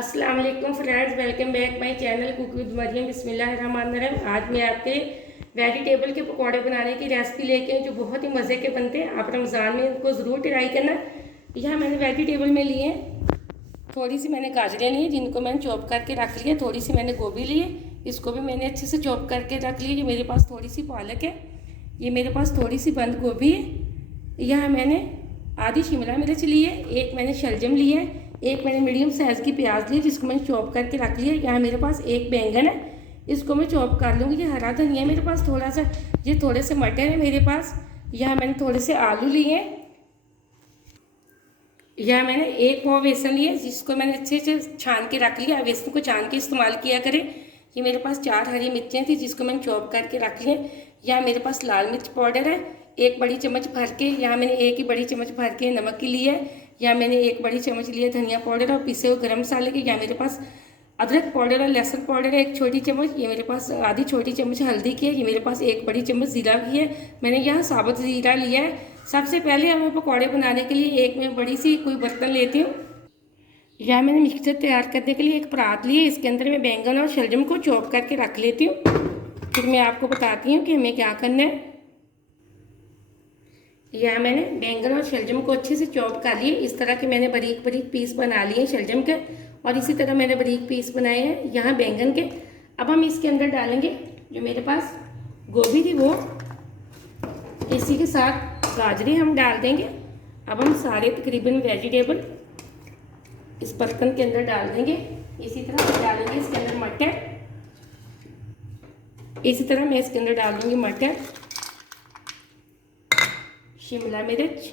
अस्सलाम वालेकुम friends, welcome back my channel cook with Maryam. बिस्मिल्लाहिर्रहमानिर्रहीम। आज मैं आपके वेजिटेबल के पकौड़े बनाने की रेसिपी लेके आई जो बहुत ही मज़े के बनते हैं। आप रमज़ान में इनको ज़रूर ट्राई करना। यहाँ मैंने वेजिटेबल में लिए थोड़ी सी मैंने गाजरें ली जिनको मैंने चॉप करके रख लिया। थोड़ी सी मैंने गोभी ली है, इसको भी मैंने अच्छे से चॉप करके रख लिया। ये मेरे पास थोड़ी सी पालक है, ये मेरे पास थोड़ी सी बंद गोभी है। यहाँ मैंने आधी शिमला मिर्च ली है, एक मैंने शलजम ली है, एक मैंने मीडियम साइज़ की प्याज ली जिसको मैंने चॉप करके रख लिया। यहाँ मेरे पास एक बैंगन है, इसको मैं चॉप कर लूँगी। ये हरा धनिया है मेरे पास थोड़ा सा, ये थोड़े से मटर है मेरे पास। यहाँ मैंने थोड़े से आलू लिए हैं। यहाँ मैंने एक पाव बेसन लिया जिसको मैंने अच्छे से छान के रख लिया। बेसन को छान के इस्तेमाल किया करें। ये मेरे पास 4 हरी मिर्चें थी जिसको मैंने चॉप करके रख लिया। यहाँ मेरे पास लाल मिर्च पाउडर है, एक बड़ी चम्मच भर के। यहाँ मैंने एक ही बड़ी चम्मच भर के नमक की ली है। यहाँ मैंने एक बड़ी चम्मच लिया धनिया पाउडर और पिसे हुए गरम मसाले के। यहाँ मेरे पास अदरक पाउडर और लहसुन पाउडर है 1 छोटी चम्मच। ये मेरे पास आधी छोटी चम्मच हल्दी की है। ये मेरे पास 1 बड़ी चम्मच ज़ीरा की है। मैंने यहाँ साबुत ज़ीरा लिया है। सबसे पहले हमें पकौड़े बनाने के लिए एक मैं बड़ी सी कोई बर्तन लेती हूँ। यहाँ मैंने मिक्सचर तैयार करने के लिए एक परात ली है। इसके अंदर मैं बैंगन और शलजम को चॉप करके रख लेती हूँ। फिर मैं आपको बताती हूँ कि हमें क्या करना है। यहाँ मैंने बैंगन और शलजम को अच्छे से चॉप कर लिए। इस तरह के मैंने बारीक बारीक पीस बना लिए शलजम के, और इसी तरह मैंने बारीक पीस बनाए हैं यहाँ बैंगन के। अब हम इसके अंदर डालेंगे जो मेरे पास गोभी थी वो, इसी के साथ गाजरें हम डाल देंगे। अब हम सारे तकरीबन वेजिटेबल इस बर्तन के अंदर डाल देंगे। इसी तरह डालेंगे इसके अंदर मटर, इसी तरह मैं इसके अंदर डाल दूँगी मटर, शिमला मिर्च।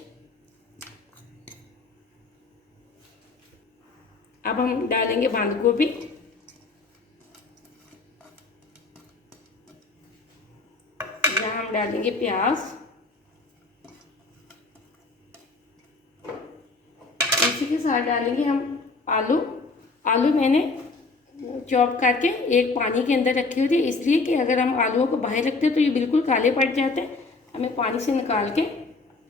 अब हम डालेंगे बंद गोभी, यहाँ हम डालेंगे प्याज, इसी के साथ डालेंगे हम आलू। आलू मैंने चॉप करके एक पानी के अंदर रखी हुई थी, इसलिए कि अगर हम आलूओं को बाहर रखते तो ये बिल्कुल काले पड़ जाते हैं। अब मैं पानी से निकाल के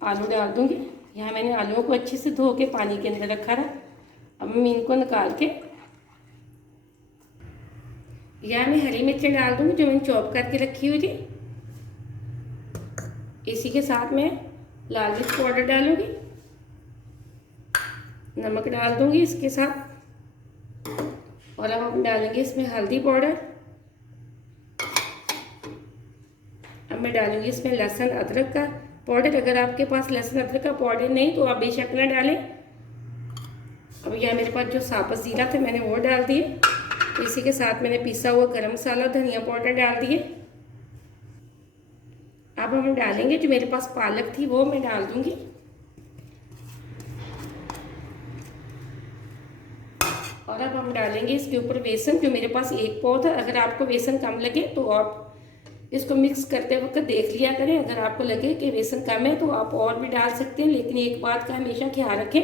आलू डाल दूंगी। यहाँ मैंने आलूओं को अच्छे से धो के पानी के अंदर रखा था। अब मैं इनको निकाल के यहाँ मैं हरी मिर्चें डाल दूंगी जो मैंने चॉप करके रखी हुई थी। इसी के साथ मैं लाल मिर्च पाउडर डालूंगी, नमक डाल दूंगी इसके साथ, और अब हम डालेंगे इसमें हल्दी पाउडर। अब मैं डालूंगी इसमें लहसुन अदरक का पाउडर। अगर आपके पास लहसुन अदरक का पाउडर नहीं तो आप बेशक ना डालें। अब यहाँ मेरे पास जो साबुत ज़ीरा थे मैंने वो डाल दिए। इसी के साथ मैंने पिसा हुआ गरम मसाला धनिया पाउडर डाल दिए। अब हम डालेंगे जो मेरे पास पालक थी वो मैं डाल दूंगी, और अब हम डालेंगे इसके ऊपर बेसन जो मेरे पास 1 पाव था। अगर आपको बेसन कम लगे तो आप इसको मिक्स करते वक्त देख लिया करें। अगर आपको लगे कि बेसन कम है तो आप और भी डाल सकते हैं, लेकिन एक बात का हमेशा ख्याल रखें,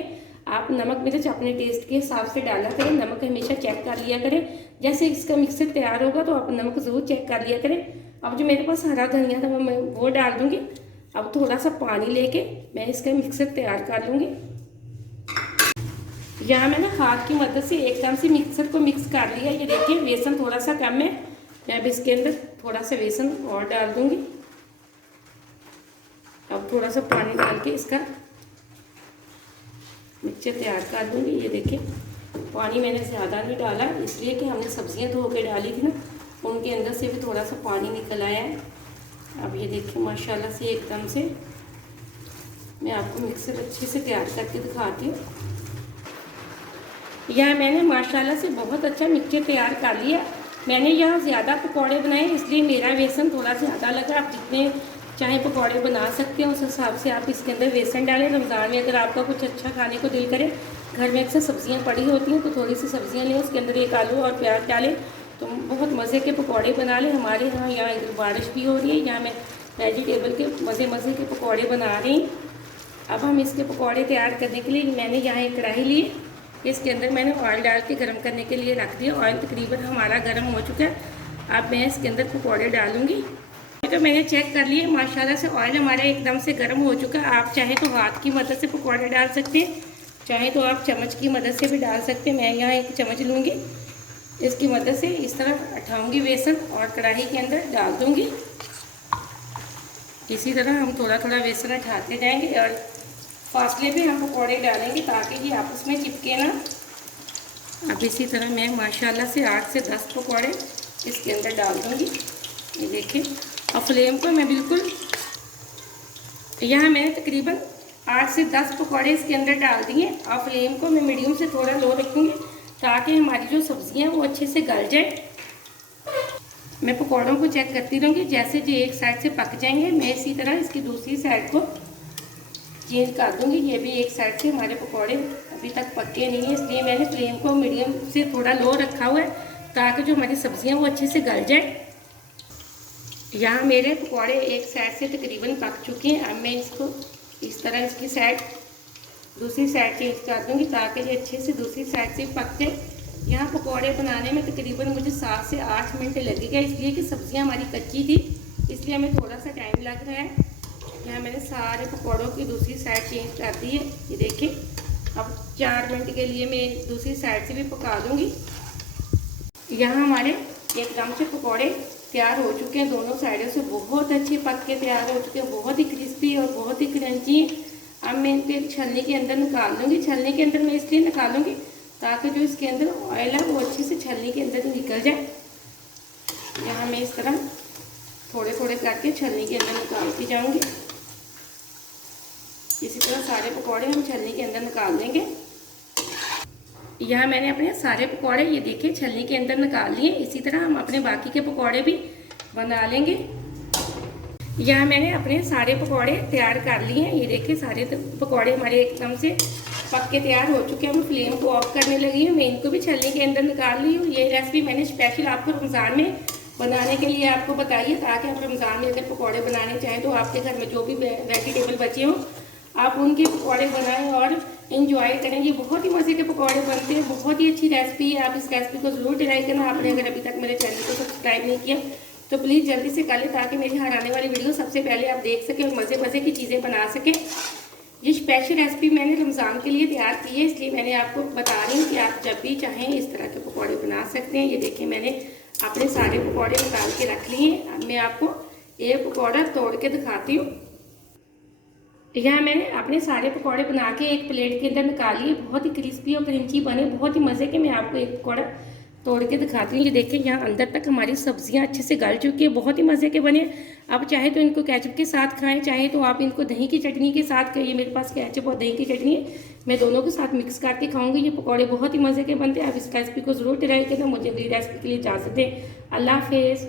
आप नमक मिर्च अपने टेस्ट के हिसाब से डाला करें। नमक हमेशा चेक कर लिया करें। जैसे इसका मिक्सर तैयार होगा तो आप नमक ज़रूर चेक कर लिया करें। अब जो मेरे पास हरा धनिया था मैं वो डाल दूँगी। अब थोड़ा सा पानी लेके मैं इसका मिक्सर तैयार कर लूँगी। यहाँ मैंने हाथ की मदद से एकदम से मिक्सर को मिक्स कर लिया। ये देखिए बेसन थोड़ा सा कम है, मैं अब इसके अंदर थोड़ा सा बेसन और डाल दूंगी। अब थोड़ा सा पानी डाल के इसका मिक्सचर तैयार कर दूंगी। ये देखिए पानी मैंने ज़्यादा नहीं डाला, इसलिए कि हमने सब्जियां धो के डाली थी ना, उनके अंदर से भी थोड़ा सा पानी निकल आया है। अब ये देखिए माशाल्लाह से एकदम से मैं आपको मिक्सर अच्छे से तैयार करके दिखाती हूँ। यहाँ मैंने माशाल्लाह से बहुत अच्छा मिक्सचर तैयार कर लिया। मैंने यहाँ ज़्यादा पकौड़े बनाए इसलिए मेरा बेसन थोड़ा ज़्यादा लगा। आप जितने चाहे पकौड़े बना सकते हैं उस हिसाब से आप इसके अंदर बेसन डालें। रमज़ान में अगर आपका कुछ अच्छा खाने को दिल करे, घर में अक्सर सब्जियाँ पड़ी होती हैं, तो थोड़ी सी सब्जियाँ लें, उसके अंदर 1 आलू और प्याज डालें तो बहुत मज़े के पकौड़े बना लें। हमारे यहाँ इधर बारिश भी हो रही है। यहाँ मैं वेजिटेबल के मज़े के पकौड़े बना रही हूँ। अब हम इसके पकौड़े तैयार करने के लिए मैंने यहाँ एक कढ़ाई ली, इसके अंदर मैंने ऑयल डाल के गर्म करने के लिए रख दिया। ऑयल तकरीबन हमारा गर्म हो चुका है। अब मैं इसके अंदर पकौड़े डालूंगी। तो मैंने चेक कर लिए माशाल्लाह से ऑयल हमारा एकदम से गर्म हो चुका है। आप चाहे तो हाथ की मदद से पकौड़े डाल सकते हैं, चाहे तो आप चम्मच की मदद से भी डाल सकते हैं। मैं यहाँ एक चम्मच लूँगी, इसकी मदद से इस तरह उठाऊँगी बेसन और कढ़ाई के अंदर डाल दूँगी। इसी तरह हम थोड़ा थोड़ा बेसन उठाते जाएंगे और फासले पे हम पकौड़े डालेंगे ताकि ये आपस में चिपके ना। अब इसी तरह मैं माशाल्लाह से 8 से 10 पकौड़े इसके अंदर डाल दूँगी। ये देखिए, और फ्लेम को मैं बिल्कुल, यहाँ मैंने तकरीबन 8 से 10 पकौड़े इसके अंदर डाल दिए और फ्लेम को मैं मीडियम से थोड़ा लो रखूँगी ताकि हमारी जो सब्जियाँ हैं वो अच्छे से गल जाए। मैं पकौड़ों को चेक करती रहूँगी, जैसे जो एक साइड से पक जाएंगे मैं इसी तरह इसकी दूसरी साइड को चेंज कर दूँगी। ये भी एक साइड से हमारे पकौड़े अभी तक पके नहीं है, इसलिए मैंने फ्लेम को मीडियम से थोड़ा लो रखा हुआ है ताकि जो हमारी सब्जियाँ वो अच्छे से गल जाए। यहाँ मेरे पकौड़े एक साइड से तकरीबन पक चुके हैं। अब मैं इसको इस तरह इसकी साइड दूसरी साइड चेंज कर दूँगी ताकि ये अच्छे से दूसरी साइड से पक जाए। यहाँ पकौड़े बनाने में तकरीबन मुझे 7 से 8 मिनट लगेगा, इसलिए कि सब्जियाँ हमारी कच्ची थी, इसलिए हमें थोड़ा सा टाइम लग रहा है। यहाँ मैंने सारे पकौड़ों की दूसरी साइड चेंज कर दी है। ये देखिए, अब 4 मिनट के लिए मैं दूसरी साइड से भी पका दूँगी। यहाँ हमारे एकदम से पकौड़े तैयार हो चुके हैं, दोनों साइडों से बहुत अच्छे पक के तैयार हो चुके हैं, बहुत ही क्रिस्पी और बहुत ही क्रंची। अब मैं इनको एक छलनी के अंदर निकाल दूँगी। छलनी के अंदर मैं इसलिए निकालूंगी ताकि जो इसके अंदर ऑयल है वो अच्छे से छलनी के अंदर ही निकल जाए। यहाँ मैं इस तरह थोड़े थोड़े करके छलनी के अंदर निकालती जाऊँगी। इसी तरह सारे पकौड़े हम छलनी के अंदर निकाल देंगे। यहाँ मैंने अपने सारे पकौड़े ये देखिए छलनी के अंदर निकाल लिए। इसी तरह हम अपने बाकी के पकौड़े भी बना लेंगे। यहाँ मैंने अपने सारे पकौड़े तैयार कर लिए हैं। ये देखिए, सारे पकौड़े हमारे एकदम से पक के तैयार हो चुके हैं। मैं फ्लेम को ऑफ करने लगी हूँ, मैं इनको भी छलनी के अंदर निकाल ली हूँ। ये रेसिपी मैंने स्पेशल आपको रमज़ान में बनाने के लिए आपको बताई है, ताकि आप रमज़ान में अगर पकौड़े बनाने चाहें तो आपके घर में जो भी वेजिटेबल बचे हों आप उनके पकौड़े बनाएं और इन्जॉय करें। ये बहुत ही मज़े के पकौड़े बनते हैं, बहुत ही अच्छी रेसिपी है। आप इस रेसिपी को ज़रूर ट्राई करना। आपने अगर अभी तक मेरे चैनल को सब्सक्राइब नहीं किया तो प्लीज़ जल्दी से कर लें, ताकि मेरी हर आने वाली वीडियो सबसे पहले आप देख सकें और मज़े मज़े की चीज़ें बना सकें। ये स्पेशल रेसिपी मैंने रमज़ान के लिए तैयार की है, इसलिए मैंने आपको बता रही हूँ कि आप जब भी चाहें इस तरह के पकौड़े बना सकते हैं। ये देखिए, मैंने अपने सारे पकौड़े निकाल के रख लिए हैं। अब मैं आपको एक पकौड़ा तोड़ के दिखाती हूँ। यहाँ मैंने अपने सारे पकौड़े बना के एक प्लेट के अंदर निकाल लिए। बहुत ही क्रिस्पी और क्रंची बने, बहुत ही मज़े के। मैं आपको एक पकौड़ा तोड़ के दिखाती हूँ। ये देखिए, यहाँ अंदर तक हमारी सब्जियाँ अच्छे से गल चुकी है, बहुत ही मज़े के बने। आप चाहे तो इनको केचप के साथ खाएं, चाहे तो आप इनको दही की चटनी के साथ खाइए। मेरे पास केचप और दही की चटनी है, मैं दोनों के साथ मिक्स करके खाऊंगी। ये पकौड़े बहुत ही मज़े के बनते हैं। आप इस रेसिपी को ज़रूर ट्राई करें। मुझे अगली रेसिपी के लिए इजाज़त दें। अल्लाह हाफिज़।